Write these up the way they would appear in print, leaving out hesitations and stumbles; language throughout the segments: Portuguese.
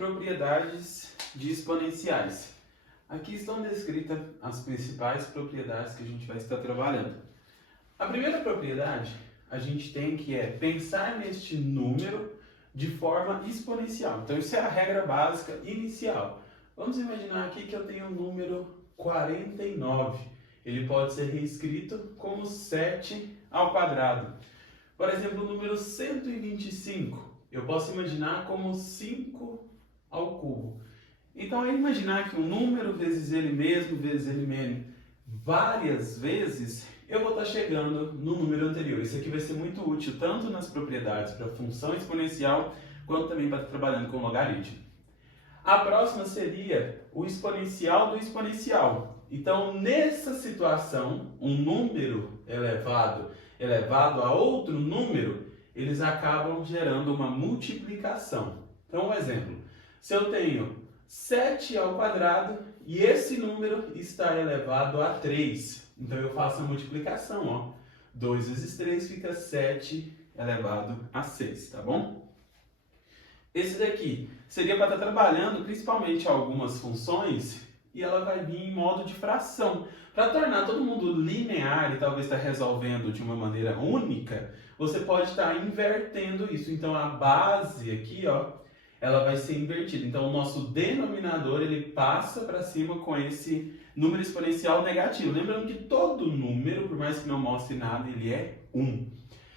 Propriedades de exponenciais. Aqui estão descritas as principais propriedades que a gente vai estar trabalhando. A primeira propriedade a gente tem que é pensar neste número de forma exponencial. Então isso é a regra básica inicial. Vamos imaginar aqui que eu tenho o número 49. Ele pode ser reescrito como 7 ao quadrado. Por exemplo, o número 125, eu posso imaginar como 5 ao cubo. Então, é imaginar que um número vezes ele mesmo, várias vezes, eu vou estar chegando no número anterior. Isso aqui vai ser muito útil tanto nas propriedades para função exponencial, quanto também para estar trabalhando com logaritmo. A próxima seria o exponencial do exponencial. Então, nessa situação, um número elevado a outro número, eles acabam gerando uma multiplicação. Então, um exemplo. Se eu tenho 7 ao quadrado e esse número está elevado a 3, então eu faço a multiplicação, ó. 2 vezes 3 fica 7 elevado a 6, tá bom? Esse daqui seria para estar trabalhando principalmente algumas funções e ela vai vir em modo de fração. Para tornar todo mundo linear e talvez estar resolvendo de uma maneira única, você pode estar invertendo isso. Então a base aqui, ó, ela vai ser invertida. Então o nosso denominador ele passa para cima com esse número exponencial negativo. Lembrando que todo número, por mais que não mostre nada, ele é 1.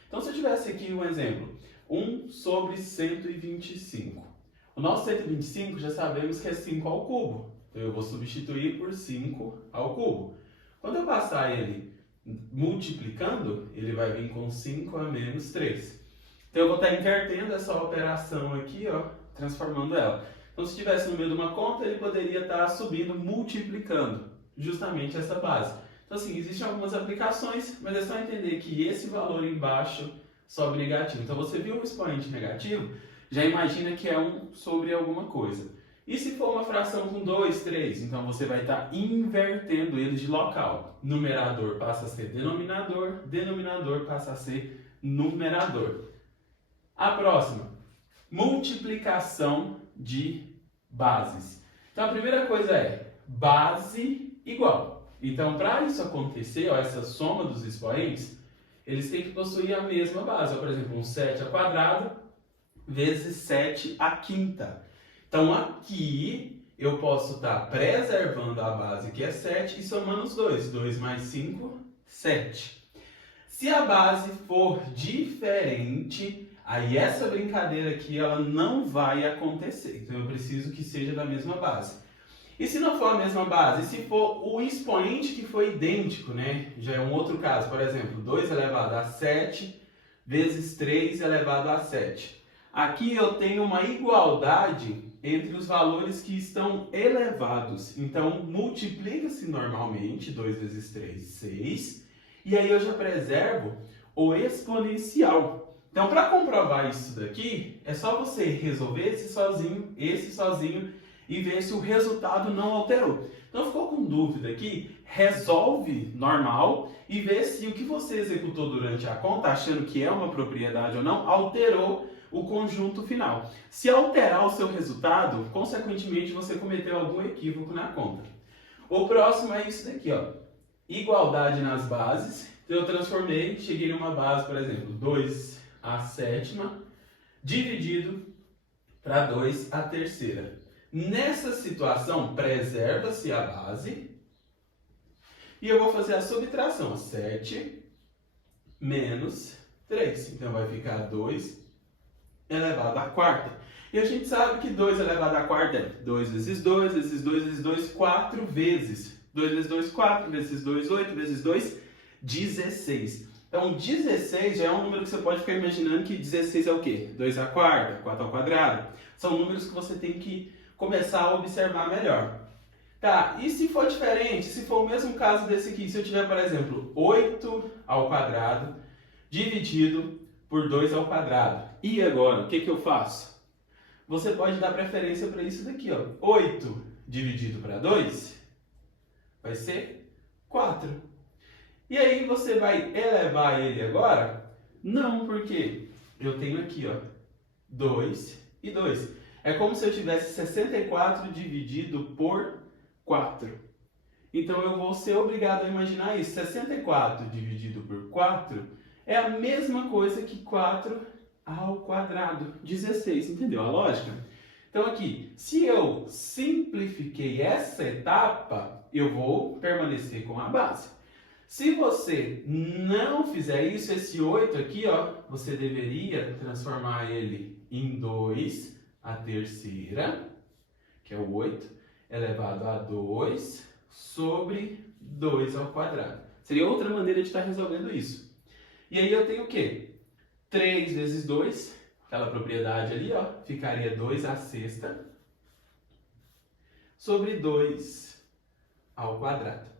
Então se eu tivesse aqui um exemplo, 1 sobre 125. O nosso 125 já sabemos que é 5 ao cubo. Então eu vou substituir por 5 ao cubo. Quando eu passar ele multiplicando, ele vai vir com 5 a menos 3. Então eu vou estar invertendo essa operação aqui, ó, transformando ela. Então se estivesse no meio de uma conta, ele poderia estar subindo, multiplicando justamente essa base. Então assim, existem algumas aplicações, mas é só entender que esse valor embaixo sobe negativo. Então você viu um expoente negativo, já imagina que é 1 sobre alguma coisa. E se for uma fração com 2, 3, então você vai estar invertendo eles de local. Numerador passa a ser denominador, denominador passa a ser numerador. A próxima, multiplicação de bases. Então a primeira coisa é base igual. Então para isso acontecer, ó, essa soma dos expoentes, eles têm que possuir a mesma base. Ó, por exemplo, um 7 ao quadrado vezes 7 à quinta. Então aqui eu posso estar preservando a base que é 7 e somando os dois. 2 mais 5, 7. Se a base for diferente, aí essa brincadeira aqui ela não vai acontecer. Então eu preciso que seja da mesma base. E se não for a mesma base, se for o expoente que for idêntico, né? Já é um outro caso. Por exemplo, 2 elevado a 7 vezes 3 elevado a 7. Aqui eu tenho uma igualdade entre os valores que estão elevados. Então, multiplica-se normalmente, 2 vezes 3, 6. E aí eu já preservo o exponencial. Então, para comprovar isso daqui, é só você resolver esse sozinho, e ver se o resultado não alterou. Então, ficou com dúvida aqui? Resolve normal e vê se o que você executou durante a conta, achando que é uma propriedade ou não, alterou o conjunto final. Se alterar o seu resultado, consequentemente você cometeu algum equívoco na conta. O próximo é isso daqui, ó. Igualdade nas bases. Então eu transformei, cheguei em uma base, por exemplo, 2 à sétima, dividido para 2 à terceira. Nessa situação, preserva-se a base e eu vou fazer a subtração. 7 menos 3. Então vai ficar 2 elevado à quarta. E a gente sabe que 2 elevado à quarta é 2 vezes 2, vezes 2, vezes 2, 4 vezes. 2 vezes 2, 4, vezes 2, 8, vezes 2, 16. Então 16 já é um número que você pode ficar imaginando que 16 é o quê? 2 à quarta, 4 ao quadrado. São números que você tem que começar a observar melhor. Tá, e se for diferente, se for o mesmo caso desse aqui, se eu tiver, por exemplo, 8 ao quadrado dividido por 2 ao quadrado. E agora, o que eu faço? Você pode dar preferência para isso daqui, ó. 8 dividido para 2 vai ser 4. E aí você vai elevar ele agora? Não, porque eu tenho aqui, ó, 2 e 2. É como se eu tivesse 64 dividido por 4. Então eu vou ser obrigado a imaginar isso. 64 dividido por 4 é a mesma coisa que 4 ao quadrado. 16, entendeu a lógica? Então aqui, se eu simplifiquei essa etapa, eu vou permanecer com a base. Se você não fizer isso, esse 8 aqui, ó, você deveria transformar ele em 2 a terceira, que é o 8, elevado a 2 sobre 2 ao quadrado. Seria outra maneira de estar resolvendo isso. E aí eu tenho o quê? 3 vezes 2, aquela propriedade ali, ó, ficaria 2 à sexta sobre 2 ao quadrado.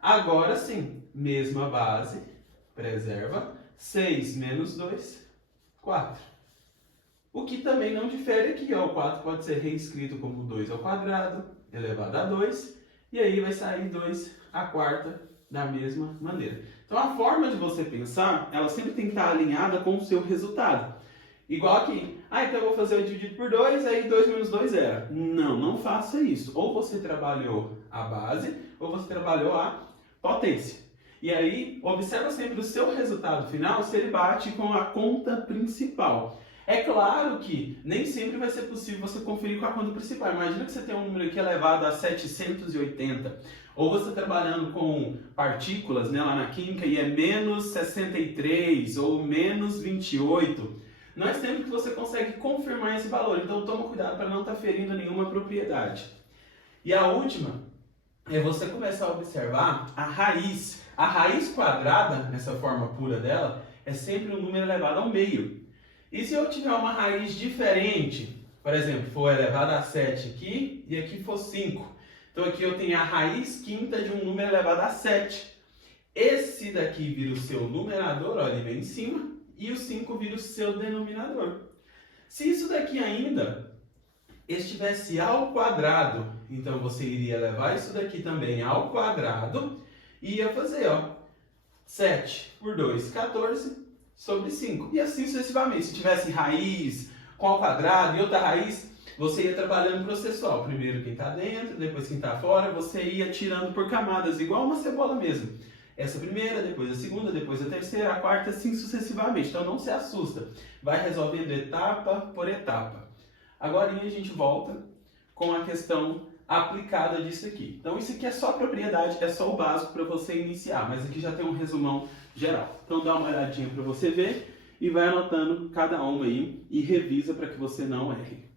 Agora sim, mesma base, preserva, 6 menos 2, 4. O que também não difere aqui, ó, o 4 pode ser reescrito como 2 ao quadrado, elevado a 2, e aí vai sair 2 à quarta da mesma maneira. Então a forma de você pensar, ela sempre tem que estar alinhada com o seu resultado. Igual aqui, então eu vou fazer o dividido por 2, aí 2 menos 2 é. Não faça isso. Ou você trabalhou a base, ou você trabalhou a potência. E aí, observa sempre o seu resultado final, se ele bate com a conta principal. É claro que nem sempre vai ser possível você conferir com a conta principal. Imagina que você tem um número aqui elevado a 780. Ou você trabalhando com partículas, né, lá na química, e é menos 63 ou menos 28. Não é sempre que você consegue confirmar esse valor. Então toma cuidado para não estar ferindo nenhuma propriedade. E a última é você começar a observar a raiz. A raiz quadrada, nessa forma pura dela, é sempre um número elevado ao meio. E se eu tiver uma raiz diferente, por exemplo, for elevado a 7 aqui e aqui for 5. Então aqui eu tenho a raiz quinta de um número elevado a 7. Esse daqui vira o seu numerador, olha, ele vem em cima, e o 5 vira o seu denominador. Se isso daqui ainda estivesse ao quadrado, então você iria levar isso daqui também ao quadrado e ia fazer, ó, 7 por 2, 14 sobre 5. E assim sucessivamente. Se tivesse raiz com ao quadrado e outra raiz, você ia trabalhando processual. Primeiro quem está dentro, depois quem está fora, você ia tirando por camadas, igual uma cebola mesmo. Essa primeira, depois a segunda, depois a terceira, a quarta, assim sucessivamente. Então não se assusta. Vai resolvendo etapa por etapa. Agora a gente volta com a questão aplicada disso aqui. Então isso aqui é só propriedade, é só o básico para você iniciar, mas aqui já tem um resumão geral. Então dá uma olhadinha para você ver e vai anotando cada uma aí e revisa para que você não erre.